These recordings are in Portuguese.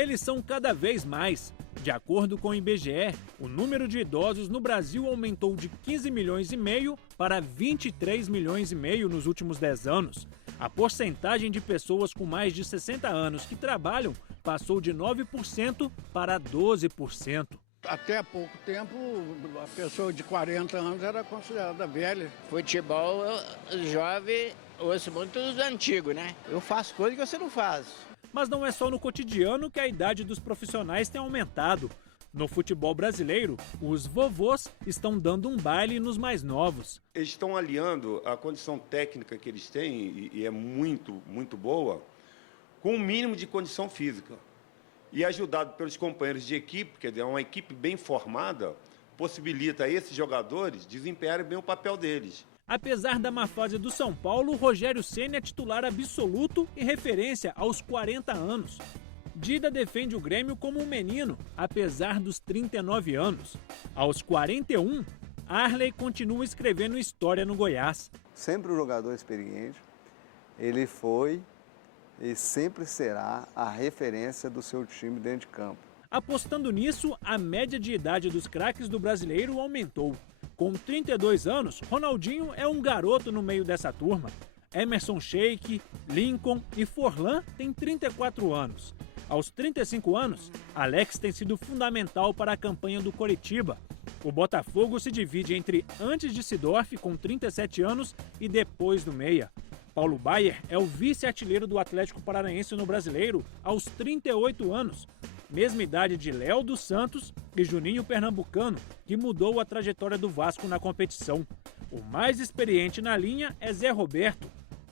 Eles são cada vez mais. De acordo com o IBGE, o número de idosos no Brasil aumentou de 15 milhões e meio para 23 milhões e meio nos últimos 10 anos. A porcentagem de pessoas com mais de 60 anos que trabalham passou de 9% para 12%. Até há pouco tempo, a pessoa de 40 anos era considerada velha. Futebol, jovem, ouço muito os antigos, né? Eu faço coisa que você não faz. Mas não é só no cotidiano que a idade dos profissionais tem aumentado. No futebol brasileiro, os vovôs estão dando um baile nos mais novos. Eles estão aliando a condição técnica que eles têm, e é muito, muito boa, com o mínimo de condição física. E ajudado pelos companheiros de equipe, quer dizer, uma equipe bem formada, possibilita a esses jogadores desempenharem bem o papel deles. Apesar da má fase do São Paulo, Rogério Ceni é titular absoluto e referência aos 40 anos. Dida defende o Grêmio como um menino, apesar dos 39 anos. Aos 41, Arley continua escrevendo história no Goiás. Sempre um jogador experiente, ele foi e sempre será a referência do seu time dentro de campo. Apostando nisso, a média de idade dos craques do brasileiro aumentou. Com 32 anos, Ronaldinho é um garoto no meio dessa turma. Emerson Sheik, Lincoln e Forlan têm 34 anos. Aos 35 anos, Alex tem sido fundamental para a campanha do Coritiba. O Botafogo se divide entre antes de Seedorf, com 37 anos, e depois do meia. Paulo Baier é o vice-artilheiro do Atlético Paranaense no Brasileiro aos 38 anos. Mesma idade de Léo dos Santos e Juninho Pernambucano, que mudou a trajetória do Vasco na competição. O mais experiente na linha é Zé Roberto,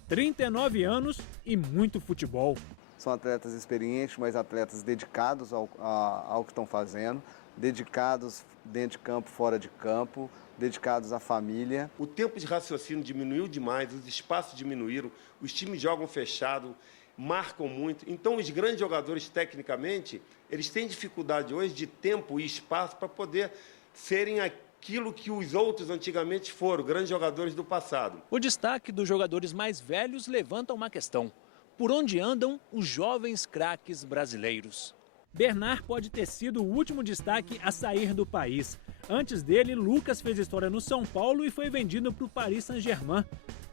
39 anos e muito futebol. São atletas experientes, mas atletas dedicados ao que estão fazendo, dedicados dentro de campo, fora de campo, dedicados à família. O tempo de raciocínio diminuiu demais, os espaços diminuíram, os times jogam fechado, marcam muito. Então, os grandes jogadores, tecnicamente, eles têm dificuldade hoje de tempo e espaço para poder serem aquilo que os outros antigamente foram, grandes jogadores do passado. O destaque dos jogadores mais velhos levanta uma questão: por onde andam os jovens craques brasileiros? Bernard pode ter sido o último destaque a sair do país. Antes dele, Lucas fez história no São Paulo e foi vendido para o Paris Saint-Germain.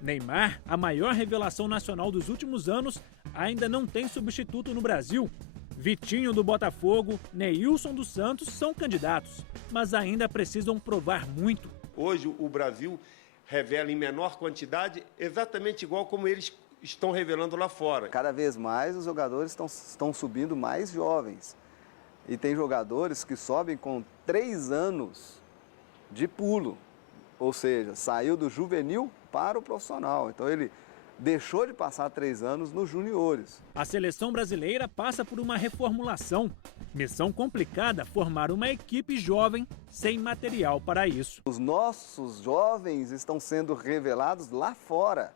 Neymar, a maior revelação nacional dos últimos anos, ainda não tem substituto no Brasil. Vitinho do Botafogo, Neilson dos Santos são candidatos, mas ainda precisam provar muito. Hoje o Brasil revela em menor quantidade, exatamente igual como eles estão revelando lá fora. Cada vez mais os jogadores estão subindo mais jovens. E tem jogadores que sobem com 3 anos de pulo. Ou seja, saiu do juvenil para o profissional. Então ele deixou de passar 3 anos nos juniores. A seleção brasileira passa por uma reformulação. Missão complicada formar uma equipe jovem sem material para isso. Os nossos jovens estão sendo revelados lá fora,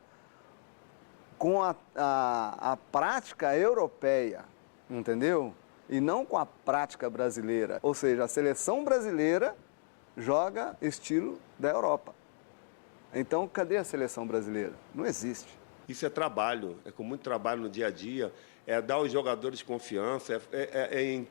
com a prática europeia, entendeu? E não com a prática brasileira. Ou seja, a seleção brasileira joga estilo da Europa. Então, cadê a seleção brasileira? Não existe. Isso é trabalho, é com muito trabalho no dia a dia, é dar aos jogadores confiança,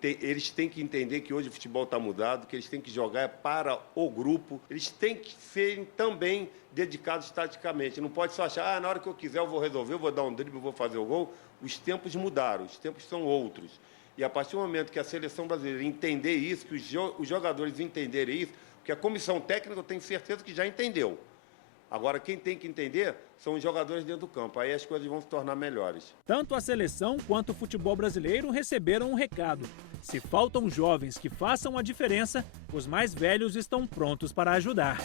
eles têm que entender que hoje o futebol está mudado, que eles têm que jogar para o grupo, eles têm que serem também dedicados taticamente. Não pode só achar, na hora que eu quiser eu vou resolver, eu vou dar um drible, eu vou fazer o gol. Os tempos mudaram, os tempos são outros. E a partir do momento que a seleção brasileira entender isso, que os jogadores entenderem isso, que a comissão técnica eu tenho certeza que já entendeu. Agora, quem tem que entender são os jogadores dentro do campo. Aí as coisas vão se tornar melhores. Tanto a seleção quanto o futebol brasileiro receberam um recado. Se faltam jovens que façam a diferença, os mais velhos estão prontos para ajudar.